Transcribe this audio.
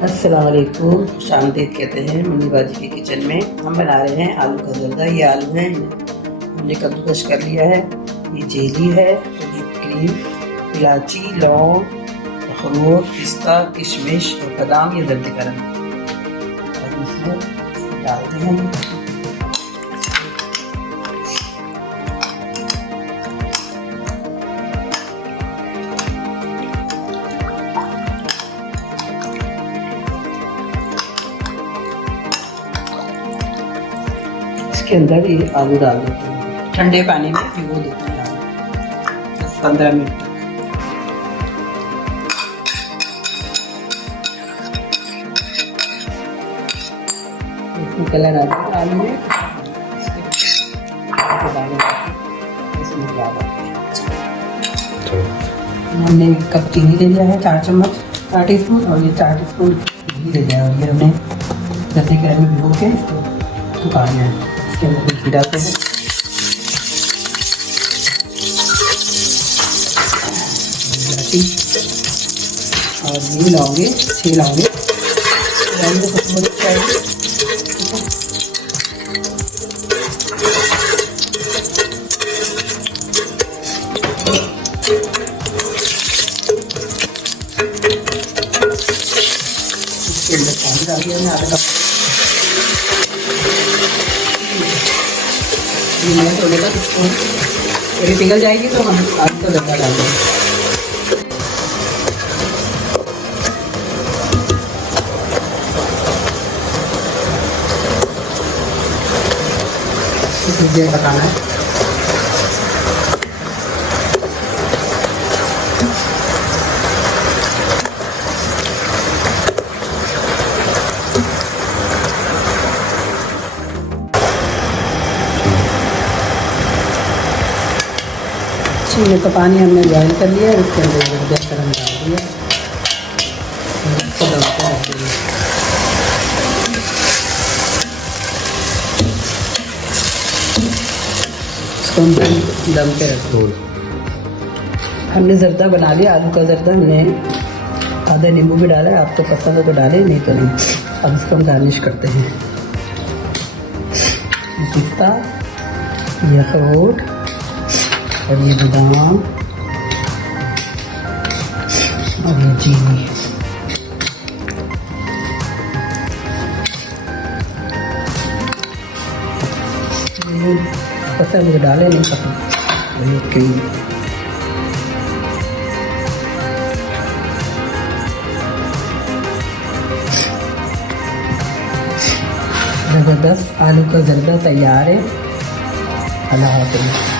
अस्सलाम वालेकुम, शामदीद कहते हैं मम्मी बाजी के किचन में। हम बना रहे हैं आलू का जर्दा। ये आलू है, हमने कद्दूकश कर लिया है। ये जेली है, ये क्रीम, इलायची, लौंग, अखरोट, पिस्ता, किशमिश और बादाम, ये जर्दे का रंग। अब इसमें डालते हैं। इसके अंदर ये आलू डाल देते हैं, ठंडे पानी में भिगो देते हैं आलू 10-15 मिनट तक। इसमें कलर आ जाए आलू में, हमने एक कप चीनी ले लिया है, 4 चम्मच, 4 टीस्पून, और ये 4 टीस्पून घी ले लिया है। और ये हमने जैसे घर में भिगो के सुखाना है। इसके अंदर घी डालते हैं, और ये लौंगे, 6 लौंगे को सबसे बड़ी चाहिए। इसके अंदर पानी डाल दिया मैंने, आधा कप। छोले का थोड़ी पिघल जाएगी तो हम आलू का जर्दा डाल देंगे। मुझे बताना है। चीनी का पानी हमने बॉयल कर लिया, इसके अंदर जर्दा का रंग डाल दिया, इसको हम दम पे रख दो। हमने जर्दा बना लिया, आलू का जर्दा। हमने आधा नींबू भी डाला है, आपको पसंद है तो डालें, नहीं तो नहीं। अब इसको हम गार्निश करते हैं। पिस्ता, ये अखरोट, और ये बादाम, और ये चीनी। पसंद मुझे डाले, नहीं पसंद क्रीम। ज़बरदस्त आलू का जर्दा तैयार है। अल्लाह हाफ़िज़।